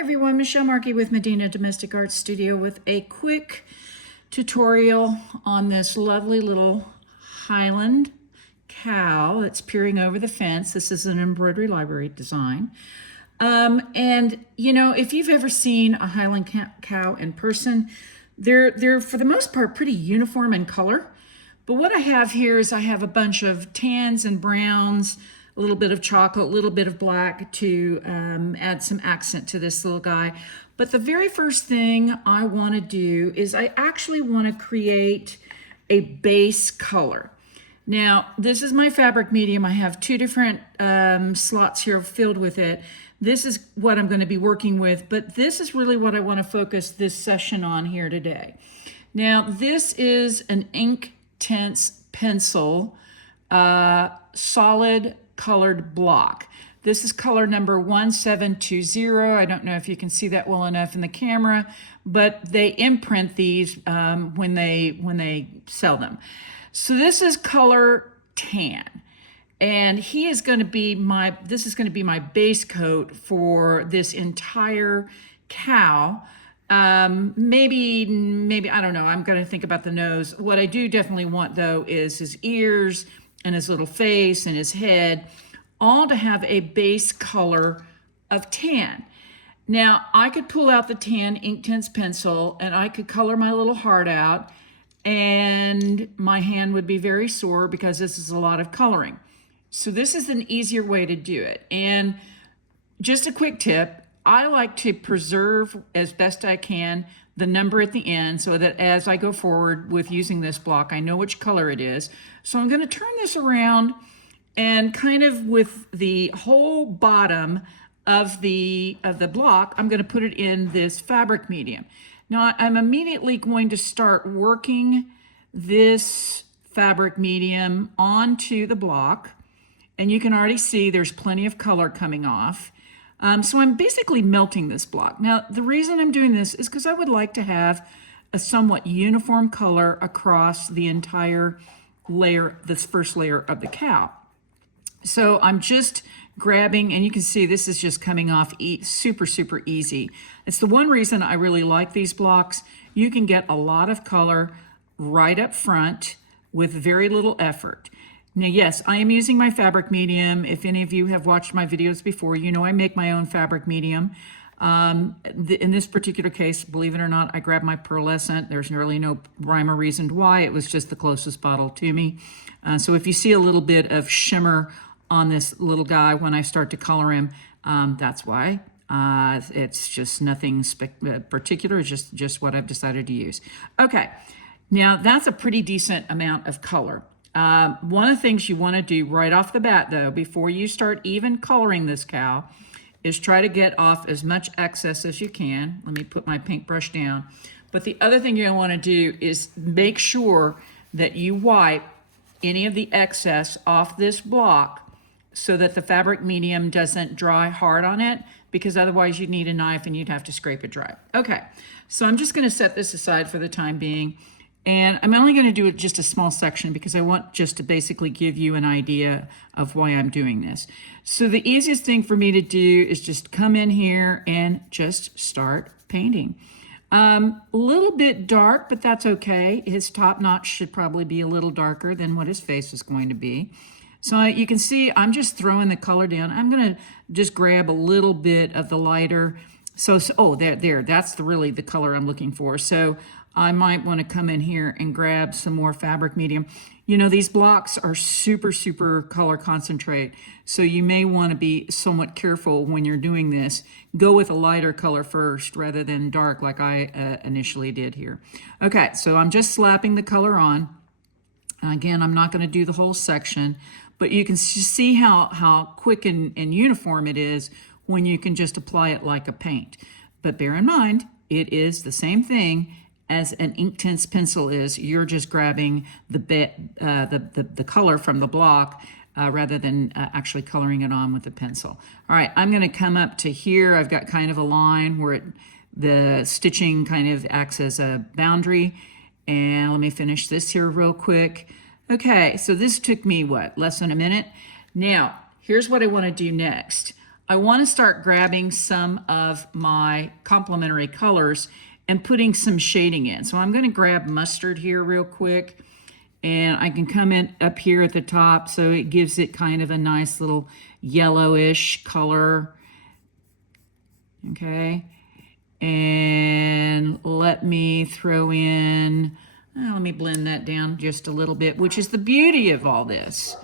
everyone, Michelle Markey with Medina Domestic Art Studio with a quick tutorial on this lovely little Highland cow that's peering over the fence. This is an Embroidery Library design. And you know, if you've ever seen a Highland cow in person, they're for the most part pretty uniform in color. But what I have here is I have a bunch of tans and browns, a little bit of chocolate, a little bit of black to add some accent to this little guy. But the very first thing I want to do is I actually want to create a base color. Now, this is my fabric medium. I have two different slots here filled with it. This is what I'm going to be working with, but this is really what I want to focus this session on here today. Now, this is an Inktense pencil, solid colored block. This is color number 1720. I don't know if you can see that well enough in the camera, but they imprint these when they sell them. So this is color tan, and this is going to be my base coat for this entire cow. Maybe I don't know. I'm going to think about the nose. What I do definitely want though is his ears and his little face and his head, all to have a base color of tan. Now, I could pull out the tan Inktense pencil and I could color my little heart out, and my hand would be very sore because this is a lot of coloring. So this is an easier way to do it. And just a quick tip, I like to preserve as best I can the number at the end so that as I go forward with using this block, I know which color it is. So I'm going to turn this around and kind of with the whole bottom of the block, I'm going to put it in this fabric medium. Now I'm immediately going to start working this fabric medium onto the block, and you can already see there's plenty of color coming off. So I'm basically melting this block. Now, the reason I'm doing this is because I would like to have a somewhat uniform color across the entire layer, this first layer of the cow. So I'm just grabbing, and you can see this is just coming off super, super easy. It's the one reason I really like these blocks. You can get a lot of color right up front with very little effort. Now, yes, I am using my fabric medium. If any of you have watched my videos before, you know I make my own fabric medium. In this particular case, believe it or not, I grabbed my pearlescent. There's really no rhyme or reason why. It was just the closest bottle to me. So if you see a little bit of shimmer on this little guy when I start to color him, that's why. It's just nothing particular. It's just what I've decided to use. Okay, now that's a pretty decent amount of color. One of the things you want to do right off the bat, though, before you start even coloring this cow, is try to get off as much excess as you can. Let me put my paintbrush down. But the other thing you're going to want to do is make sure that you wipe any of the excess off this block so that the fabric medium doesn't dry hard on it, because otherwise you'd need a knife and you'd have to scrape it dry. Okay, so I'm just going to set this aside for the time being. And I'm only going to do it just a small section because I want just to basically give you an idea of why I'm doing this. So the easiest thing for me to do is just come in here and just start painting. A little bit dark, but that's okay. His top notch should probably be a little darker than what his face is going to be. So you can see I'm just throwing the color down. I'm going to just grab a little bit of the lighter. Oh, there, that's really the color I'm looking for. So I might want to come in here and grab some more fabric medium. You know, these blocks are super, super color concentrate, so you may want to be somewhat careful when you're doing this. Go with a lighter color first rather than dark like I initially did here. Okay, so I'm just slapping the color on. Again, I'm not going to do the whole section, but you can see how quick and uniform it is when you can just apply it like a paint. But bear in mind, it is the same thing as an Inktense pencil is. You're just grabbing the color from the block rather than actually coloring it on with the pencil. All right, I'm going to come up to here. I've got kind of a line where the stitching kind of acts as a boundary. And let me finish this here real quick. Okay, so this took me, what, less than a minute? Now, here's what I want to do next. I want to start grabbing some of my complementary colors and putting some shading in. So I'm going to grab mustard here real quick, and I can come in up here at the top so it gives it kind of a nice little yellowish color. Okay, and let me throw in, let me blend that down just a little bit, which is the beauty of all this.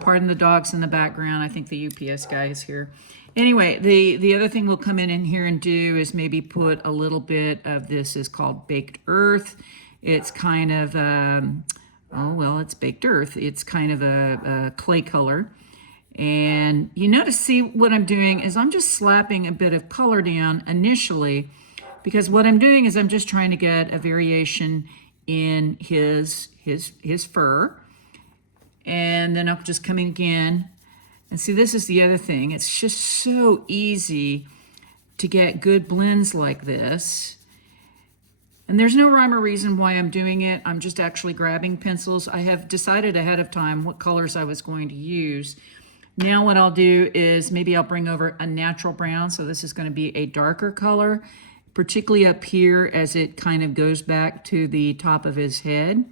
Pardon the dogs in the background. I think the UPS guy is here. Anyway, the other thing we'll come in here and do is maybe put a little bit of this is called baked earth. It's kind of, oh, well, it's baked earth. It's kind of a clay color. And you notice, see what I'm doing is I'm just slapping a bit of color down initially, because what I'm doing is I'm just trying to get a variation in his fur. And then I'm just coming again. And see, this is the other thing. It's just so easy to get good blends like this. And there's no rhyme or reason why I'm doing it. I'm just actually grabbing pencils. I have decided ahead of time what colors I was going to use. Now what I'll do is maybe I'll bring over a natural brown. So this is going to be a darker color, particularly up here as it kind of goes back to the top of his head.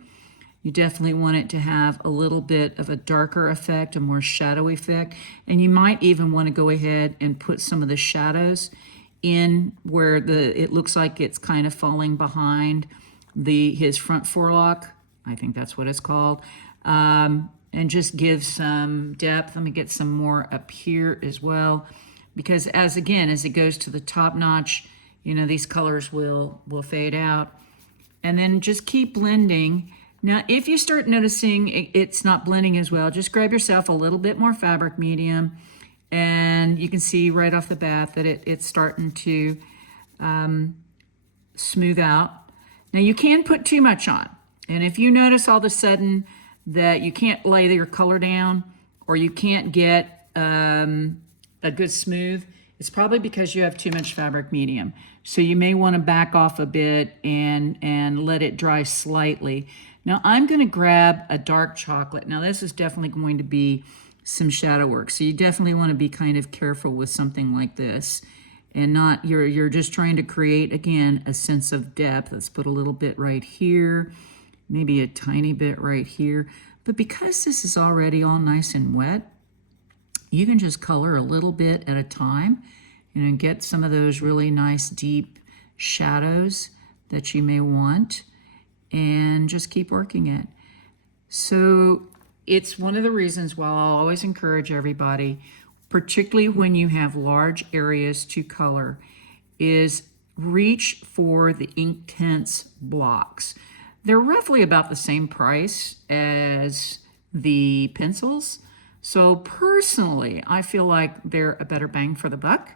You definitely want it to have a little bit of a darker effect, a more shadowy effect. And you might even want to go ahead and put some of the shadows in where it looks like it's kind of falling behind his front forelock. I think that's what it's called. And just give some depth. Let me get some more up here as well. Because as it goes to the top notch, you know, these colors will fade out. And then just keep blending. Now, if you start noticing it's not blending as well, just grab yourself a little bit more fabric medium, and you can see right off the bat that it's starting to smooth out. Now, you can put too much on, and if you notice all of a sudden that you can't lay your color down or you can't get a good smooth, it's probably because you have too much fabric medium. So you may want to back off a bit and let it dry slightly. Now I'm going to grab a dark chocolate. Now this is definitely going to be some shadow work. So you definitely want to be kind of careful with something like this and not, you're just trying to create, again, a sense of depth. Let's put a little bit right here, maybe a tiny bit right here. But because this is already all nice and wet, you can just color a little bit at a time and get some of those really nice deep shadows that you may want, and just keep working it. So it's one of the reasons why I'll always encourage everybody, particularly when you have large areas to color, is reach for the Inktense blocks. They're roughly about the same price as the pencils. So personally, I feel like they're a better bang for the buck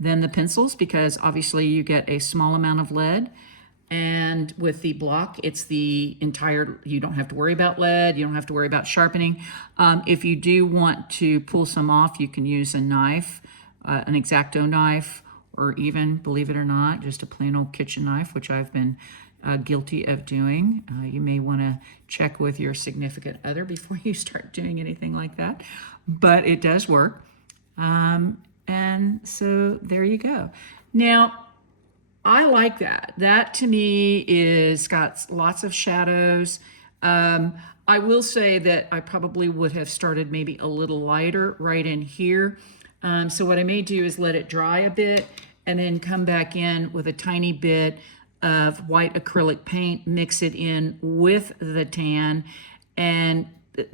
than the pencils, because obviously you get a small amount of lead. And with the block, it's the entire, you don't have to worry about lead, you don't have to worry about sharpening. If you do want to pull some off, you can use a knife, an X-Acto knife, or even, believe it or not, just a plain old kitchen knife, which I've been guilty of doing. You may want to check with your significant other before you start doing anything like that, but it does work. And so there you go. Now, I like that. That to me is got lots of shadows. I will say that I probably would have started maybe a little lighter right in here. So what I may do is let it dry a bit and then come back in with a tiny bit of white acrylic paint, mix it in with the tan, and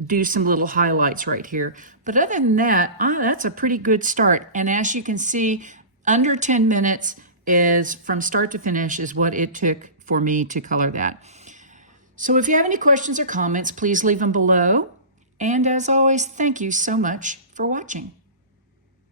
do some little highlights right here. But other than that, that's a pretty good start. And as you can see, under 10 minutes is from start to finish is what it took for me to color that. So if you have any questions or comments, please leave them below. And as always, thank you so much for watching.